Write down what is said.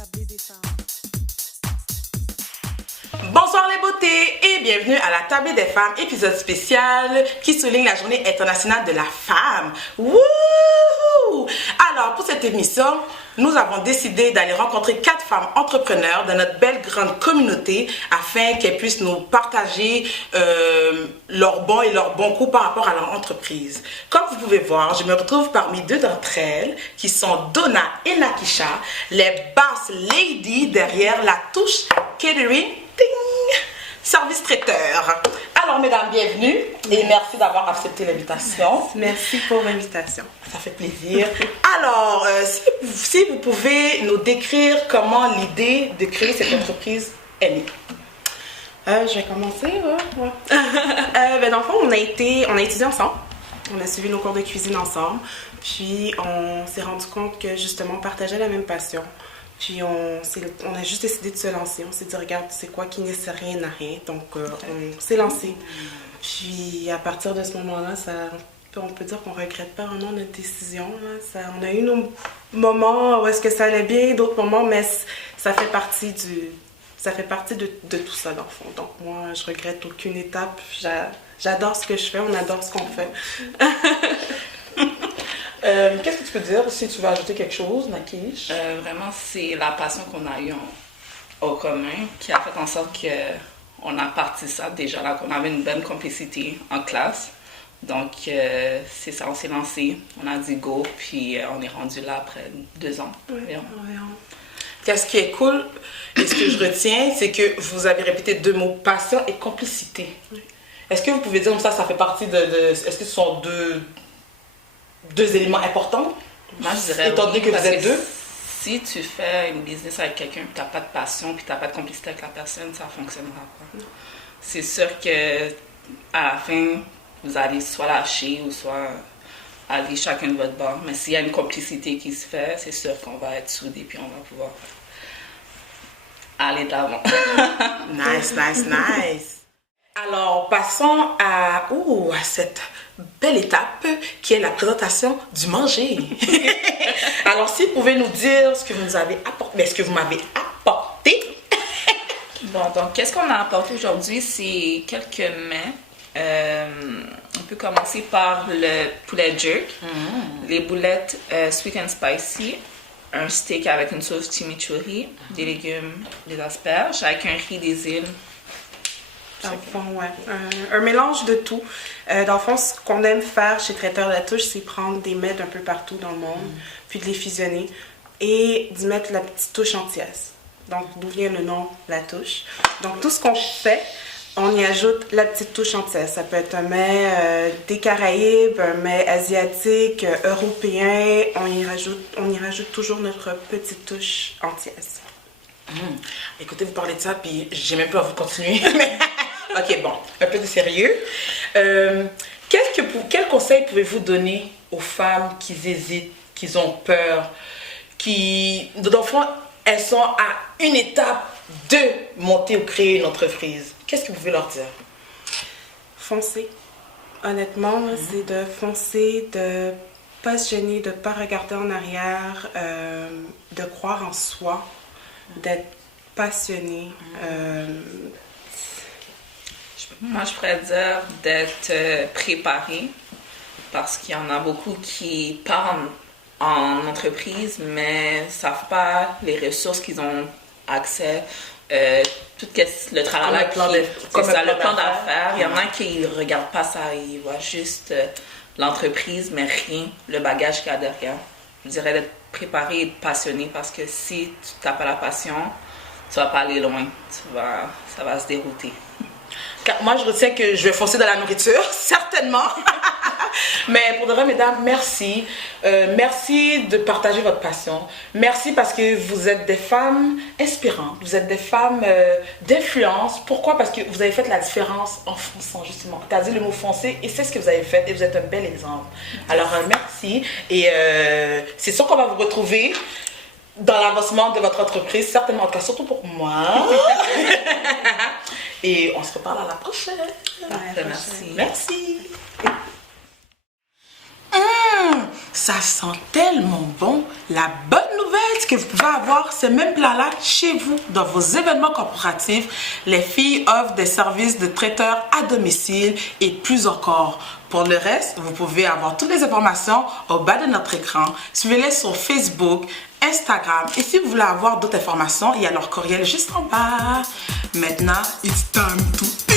tablée des femmes. Bonsoir les beautés et bienvenue à la Tablée des femmes, épisode spécial qui souligne la journée internationale de la femme. Wouhou! Alors pour cette émission, nous avons décidé d'aller rencontrer 4 femmes entrepreneurs de notre belle grande communauté afin qu'elles puissent nous partager leurs bons et leurs bons coups par rapport à leur entreprise. Comme vous pouvez voir, je me retrouve parmi 2 d'entre elles qui sont Donna et Nakisha, les boss ladies derrière la touche catering. Service traiteur. Alors, mesdames, bienvenue et merci d'avoir accepté l'invitation. Merci pour l'invitation. Ça fait plaisir. Alors, si vous pouvez nous décrire comment l'idée de créer cette entreprise est née. Je vais commencer. Dans le fond, on a étudié ensemble. On a suivi nos cours de cuisine ensemble. Puis, on s'est rendu compte que, justement, on partageait la même passion. Puis on a juste décidé de se lancer. On s'est dit, regarde, c'est quoi qui ne sert rien à rien. Donc, on s'est lancé. Puis à partir de ce moment-là, on peut dire qu'on ne regrette pas vraiment notre décision. On a eu nos moments où est-ce que ça allait bien, d'autres moments, mais ça fait partie de tout ça, dans le fond. Donc moi, je regrette aucune étape. J'adore ce que je fais, on adore ce qu'on fait. Qu'est-ce que tu peux dire si tu veux ajouter quelque chose, Nakish? Vraiment, c'est la passion qu'on a eue au commun qui a fait en sorte qu'on a parti ça déjà là, qu'on avait une bonne complicité en classe. Donc, c'est ça, on s'est lancé, on a dit go, puis on est rendu là après 2 ans. Qu'est-ce qui est cool et ce que je retiens, c'est que vous avez répété 2 mots, passion et complicité. Oui. Est-ce que vous pouvez dire comme ça fait partie est-ce que ce sont deux éléments importants? Moi, je dirais étant donné que vous êtes 2. Si tu fais une business avec quelqu'un, tu n'as pas de passion, puis tu n'as pas de complicité avec la personne, ça ne fonctionnera pas. C'est sûr que à la fin, vous allez soit lâcher ou soit aller chacun de votre bord. Mais s'il y a une complicité qui se fait, c'est sûr qu'on va être soudés, puis on va pouvoir aller d'avant. Nice. Alors, passons à cette belle étape qui est la présentation du manger. Alors, si vous pouvez nous dire ce que vous nous avez apporté, ce que vous m'avez apporté. Bon, donc, qu'est-ce qu'on a apporté aujourd'hui? C'est quelques mets. On peut commencer par le poulet jerk, les boulettes sweet and spicy, un steak avec une sauce chimichurri, des légumes, des asperges, avec un riz des îles. Dans le fond, un mélange de tout. Dans le fond, ce qu'on aime faire chez Traiteur La Touche, c'est prendre des mets d'un peu partout dans le monde, puis de les fusionner et d'y mettre la petite touche antillaise. Donc, d'où vient le nom La Touche. Donc, tout ce qu'on fait, on y ajoute la petite touche antillaise. Ça peut être un mets des Caraïbes, un mets asiatique, européen. On y rajoute toujours notre petite touche antillaise. Écoutez, vous parlez de ça, puis j'ai même pas envie de continuer. Ok, bon, un peu de sérieux. Quel conseil pouvez-vous donner aux femmes qui hésitent, qui ont peur, dans le fond, elles sont à une étape de monter ou créer une entreprise? Qu'est-ce que vous pouvez leur dire? Foncer. Honnêtement, c'est de foncer, de pas se gêner, de pas regarder en arrière, de croire en soi, d'être passionné. Moi, je pourrais dire d'être préparé parce qu'il y en a beaucoup qui partent en entreprise mais ne savent pas les ressources qu'ils ont accès, tout le travail, le plan d'affaires. Il y en a qui ne regardent pas ça, ils voient juste l'entreprise mais rien, le bagage qu'il y a derrière. Je dirais d'être préparé et de passionné parce que si tu n'as pas la passion, tu ne vas pas aller loin, ça va se dérouter. Moi, je retiens que je vais foncer dans la nourriture, certainement. Mais pour de vrai, mesdames, merci. Merci de partager votre passion. Merci parce que vous êtes des femmes inspirantes. Vous êtes des femmes d'influence. Pourquoi? Parce que vous avez fait la différence en fonçant, justement. Tu as dit le mot foncer et c'est ce que vous avez fait et vous êtes un bel exemple. Alors, merci. Et c'est sûr qu'on va vous retrouver dans l'avancement de votre entreprise, certainement, en tout cas, surtout pour moi. Et on se reparle à la prochaine. Merci. Ça sent tellement bon. La bonne nouvelle. nouvelle, c'est que vous pouvez avoir ces mêmes plats-là chez vous, dans vos événements corporatifs. Les filles offrent des services de traiteurs à domicile et plus encore. Pour le reste, vous pouvez avoir toutes les informations au bas de notre écran. Suivez-les sur Facebook, Instagram. Et si vous voulez avoir d'autres informations, il y a leur courriel juste en bas. Maintenant, it's time to